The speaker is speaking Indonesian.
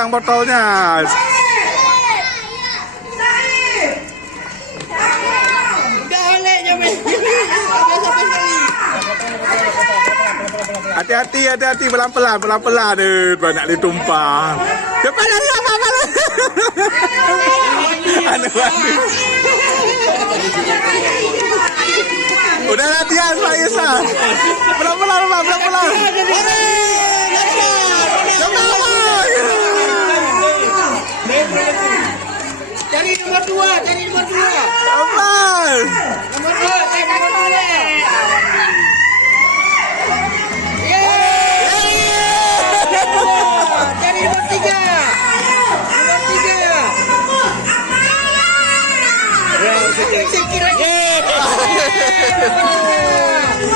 pegang botolnya. Hati-hati, pelan-pelan, banyak ditumpah. Cepat lari, apa? Anu. Udah latihan, Pak Isa. Pelan-pelan. Cari nomor 2. Pelan. Nomor 2, tekan boleh. Cari nomor 3. Nomor 3.